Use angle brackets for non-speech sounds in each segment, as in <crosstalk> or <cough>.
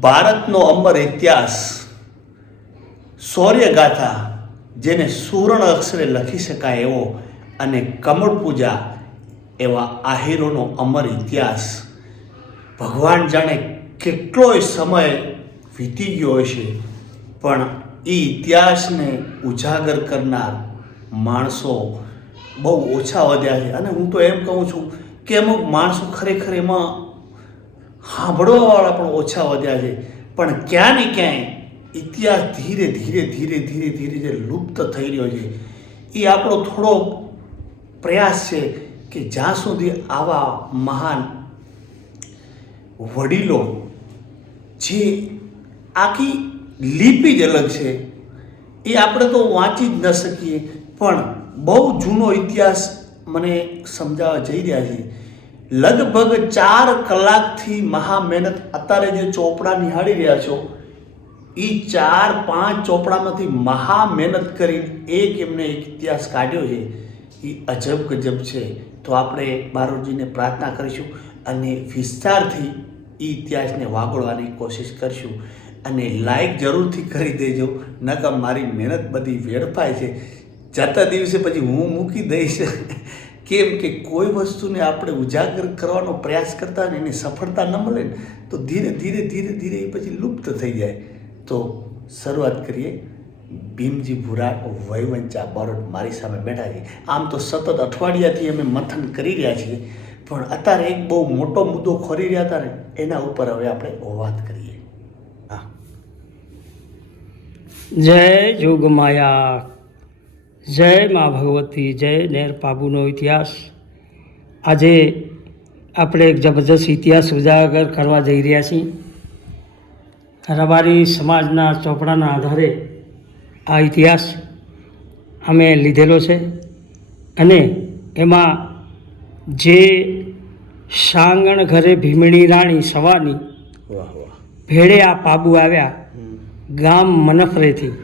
ભારતનો અમર ઇતિહાસ શૌર્યગાથા જેને સુવર્ણ અક્ષરે લખી શકાય એવો અને કમળ પૂજા એવા આહિરોનો અમર ઇતિહાસ. ભગવાન જાણે કેટલોય સમય વીતી ગયો હશે, પણ એ ઇતિહાસને ઉજાગર કરનાર માણસો બહુ ઓછા વધ્યા છે. અને હું તો એમ કહું છું કે અમુક માણસો ખરેખર એમાં સાંભળવાવાળા પણ ઓછા વધ્યા છે. પણ ક્યાં ને ક્યાંય ઇતિહાસ ધીરે ધીરે ધીરે ધીરે ધીરે જે લુપ્ત થઈ રહ્યો છે, એ આપણો થોડો પ્રયાસ છે કે જ્યાં સુધી આવા મહાન વડીલો જે આખી લિપિ જ અલગ છે, એ આપણે તો વાંચી જ ન શકીએ. પણ બહુ જૂનો ઇતિહાસ મને સમજાવવા જઈ રહ્યા છે. લગભગ ચાર કલાકથી મહા મહેનત અત્યારે જે ચોપડા નિહાળી રહ્યા છો એ ચાર પાંચ ચોપડામાંથી મહા મહેનત કરીને એક એમને એક ઇતિહાસ કાઢ્યો છે એ અજબ ગજબ છે. તો આપણે બારોજીને પ્રાર્થના કરીશું અને વિસ્તારથી એ ઇતિહાસને વાગોળવાની કોશિશ કરશું. અને લાઈક જરૂરથી કરી દેજો, નકર મારી મહેનત બધી વેડફાય છે. જતા દિવસે પછી હું મૂકી દઈશ. કેમ કે કોઈ વસ્તુને આપણે ઉજાગર કરવાનો પ્રયાસ કરતા ને એની સફળતા ન મળે ને, તો ધીરે ધીરે ધીરે ધીરે એ પછી લુપ્ત થઈ જાય. તો શરૂઆત કરીએ. ભીમજી ભુરા, વૈવંચા બરોડ મારી સામે બેઠા છે. આમ તો સતત અઠવાડિયાથી અમે મંથન કરી રહ્યા છીએ, પણ અત્યારે એક બહુ મોટો મુદ્દો ખોરી રહ્યા હતા ને, એના ઉપર હવે આપણે વાત કરીએ. જય જોગમાયા જય મા ભગવતી જય નેર પાબુનો ઇતિહાસ. આજે આપણે એક જબરજસ્ત ઇતિહાસ ઉજાગર કરવા જઈ રહ્યા છીએ. રબારી સમાજના ચોપડાના આધારે આ ઇતિહાસ અમે લીધેલો છે અને એમાં જે સાંગણ ઘરે ભીમણી રાણી સવાની ભેળે આ પાબુ આવ્યા ગામ મનફરેથી.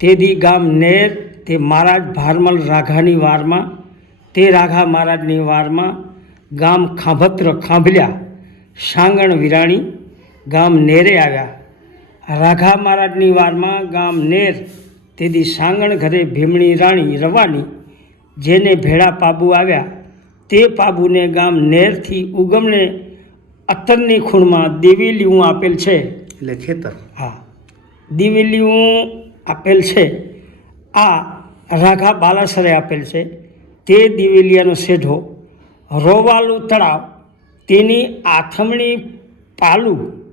તેદી ગામ નેર તે મહારાજ ભારમલ રાઘાની વારમાં તે રાઘા મહારાજની વારમાં ગામ ખાંભત્ર ખાંભલ્યા સાંગણ વિરાણી ગામ નેરે આવ્યા. રાઘા મહારાજની વારમાં ગામ નેર તેથી સાંગણ ઘરે ભીમણી રાણી રવાની જેને ભેળા પાબુ આવ્યા તે પાબુને ગામ નેરથી ઉગમને અત્તરની ખૂણમાં દેવીલીયું આપેલ છે. એટલે ખેતર. હા દિવેલીયું આપેલ છે. આ રાઘા બાલાસરે આપેલ છે. તે દિવેલિયાનો સેઢો રોવાલું તળાવ. તેની આથમણી પાલું.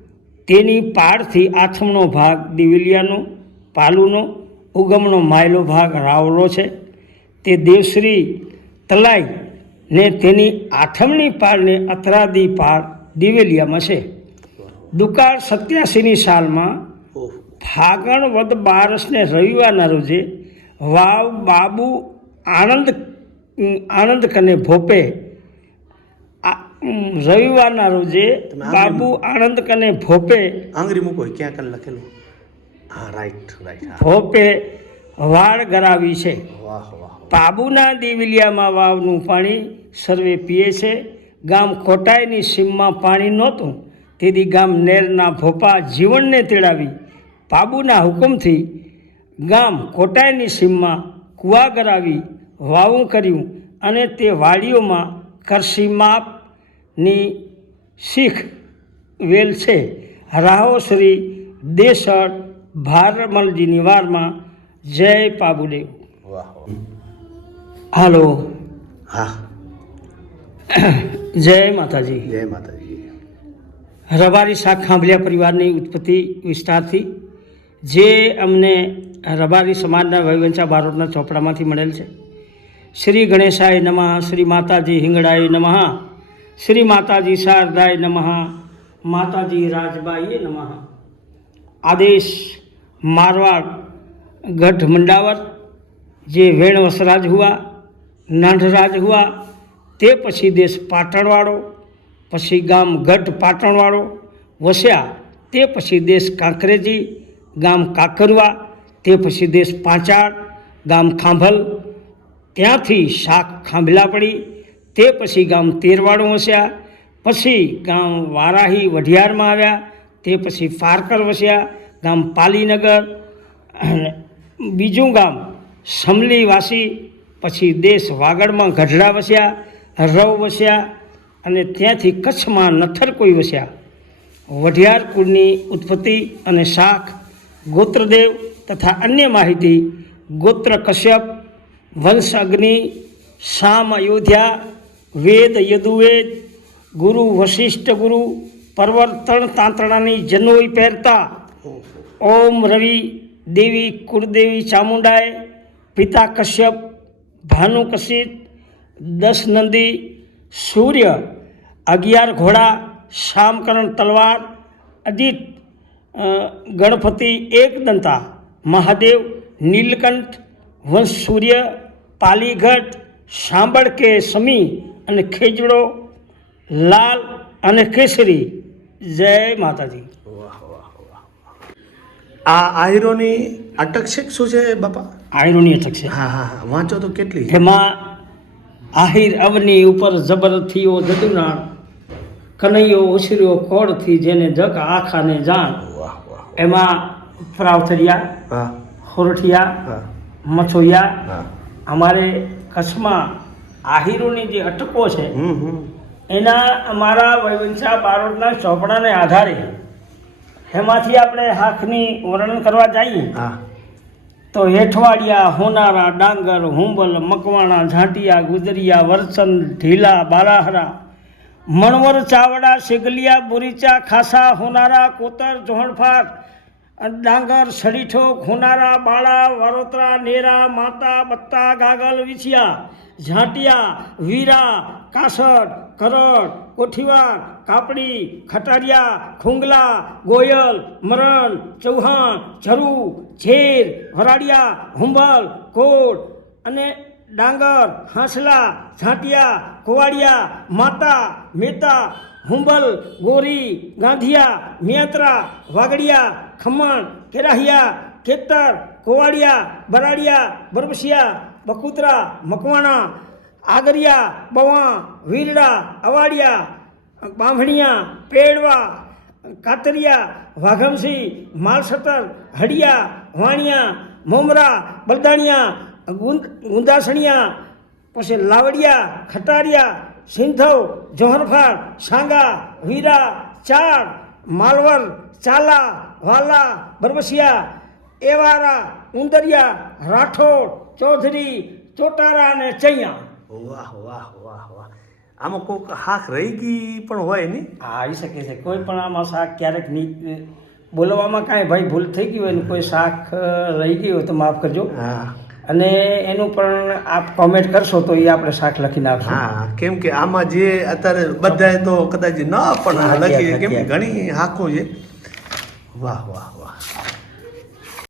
તેની પાળથી આથમણો ભાગ દિવેલિયાનો પાલુનો ઉગમનો માયલો ભાગ રાવલો છે. તે દેવશ્રી તલાઈ ને તેની આથમણી પાળને અથરાદી પાળ દિવેલિયામાં છે. દુકાળ સત્યાસીની સાલમાં ફાગણ વદ બારસને રવિવારના રોજે વાવ બાબુ આનંદ આનંદ કને ભોપે. રવિવારના રોજે બાબુ આનંદ કને ભોપે. આંગળી મૂકો ક્યાં કને લખેલું? હા રાઈટ રાઈટ ભોપે વાળ ગરાવી છે. બાબુના દેવિલિયામાં વાવનું પાણી સર્વે પીએ છે. ગામ કોટાઈની સીમમાં પાણી નહોતું. તેથી ગામ નેરના ભોપા જીવનને તેડાવી બાબુના હુકમથી ગામ કોટાયની સીમમાં કૂવા ગરાવી વાવું કર્યું અને તે વાડીઓમાં કરસી માપની શીખ વેલ છે. રાહો શ્રી દેસડ ભારમલજીની વારમાં જય પાબુદેવ. હાલો. હા. <coughs> જય માતાજી. જય માતાજી. રબારી શાખ ખાંભલિયા પરિવારની ઉત્પત્તિ વિસ્તારથી જે અમને રબારી સમાજના વૈવંચા બારોટના ચોપડામાંથી મળેલ છે. શ્રી ગણેશાય નમઃ, શ્રી માતાજી હિંગળાય નમઃ, શ્રી માતાજી શારદાય નમઃ, માતાજી રાજબાઈએ નમઃ. આદેશ મારવાડ ગઢ મંડાવર જે વેણ વસરાજ હુआ નાંઢરાજ હુआ તે પછી દેશ પાટણવાળો, પછી ગામ ગઢ પાટણવાળો, વસ્યા તે પછી દેશ કાંકરેજી, ગામ કાકરવા તે પછી દેશ પાંચાળ, ગામ ખાંભલ, ત્યાંથી શાક ખાંભલા પડી, તે પછી ગામ તેરવાડું વસ્યા, પછી ગામ વારાહી વઢિયારમાં આવ્યા, તે પછી ફારકર વસ્યા, ગામ પાલીનગર બીજું ગામ સમલીવાસી, પછી દેશ વાગડમાં ગઢડા વસ્યા, રવ વસ્યા, અને ત્યાંથી કચ્છમાં નથર કોઈ વસ્યા. વઢિયાર કુળની ઉત્પત્તિ અને શાખ ગોત્રદેવ તથા અન્ય માહિતી ગોત્ર કશ્યપ વંશ અગ્નિ શામ અયોધ્યા વેદ યદુવેદ ગુરુ વશિષ્ઠ ગુરુ પરવર્તન તાંત્રણાની જનોઈ પહેરતા ઓમ રવિ દેવી કુળદેવી ચામુંડાએ પિતા કશ્યપ ભાનુ કશિત દસ નંદી સૂર્ય અગિયાર ઘોડા શામકરણ તલવાર અજીત અ, ગણપતિ એકદંતા મહાદેવ નીલકંઠ વંશ સૂર્ય પાલીઘટ સાંભળ કે સમી અને ખેજડો લાલ અને કેસરી. જય માતાજી. વાહ વાહ વાહ. આ આહિરોની અટક છે શું છે બાપા? આયરોની અટક છે. હા હા વાંચો તો કેટલી. એમાં આહિર અવની ઉપર જબર થયો જદુનાણ. કનૈયો ઉછર્યો કોળથી જેને જગ આખાને જાણ. વાહ વાહ. એમાં ફરાવથરિયા હોરઠિયા મથોયા અમારે કચ્છમાં આહિરોની જે અટકો છે એના અમારા વૈવંશા બારોટના ચોપડાને આધારે એમાંથી આપણે હાથની વર્ણન કરવા જઈએ. તો હેઠવાડિયા હોનારા ડાંગર હુંબલ મકવાણા ઝાંટિયા ગુજરિયા વરસન ઢીલા બારાહરા મણવર ચાવડા શેગલિયા બોરીચા ખાસા હોનારા કોતર જોહણફાટ ડાંગર સડીઠો ખુનારા બાળા, વરોતરા, નેરા, માતા, બત્તા, ગાગલ, વિછિયા, ઝાંટિયા, વીરા, કાસડ, કરડ, કોઠીવાર, કાપડી, ખટારિયા, ખુંગલા, ગોયલ, મરણ, ચૌહાણ, ઝરુ, ઝેર, વરાડિયા હુંબલ કોટ અને ડાંગર, હાંસલા, ઝાંટિયા કોવાડિયા માતા, મેતા હુંબલ ગોરી ગાંધિયા મિયાત્રા વાગડિયા ખમણ કેરાહિયા કેતર કોવાડિયા બરાડિયા બરબસિયા બકુતરા મકવાણા આગરિયા બવા વીરડા અવાડિયા બાંભણિયા પેડવા કાતરિયા વાઘમસી માલસતર હડિયા વાણિયા મોમરા બલદાણિયા ગુંદ ગુંદાસણિયા પછી લાવડિયા ખટારિયા સિંધવ જોહરફાળ સાંગા વીરા ચાર માલવર ચાલા વાલા બરબસિયા એવારા ઉંદરિયા રાઠોડ ચૌધરી ચોટારા અને ચૈયા. વાહ વાહ વાહ વાહ. આમાં કોઈક હાથ રહી ગઈ પણ હોય નહીં? આવી શકે છે. કોઈ પણ આમાં શાક ક્યારેક નહીં બોલવામાં કાંઈ ભાઈ ભૂલ થઈ ગઈ હોય ને કોઈ શાક રહી ગઈ હોય તો માફ કરજો. હા. અને એનું પણ આપ કોમેન્ટ કરશો તો એ આપણે શાક લખીને આપશું. હા કેમ કે આમાં જે અત્યારે બધાએ તો કદાચ ન પણ હા, લખી કેમ કે ઘણી હાકો છે. વાહ વાહ વાહ.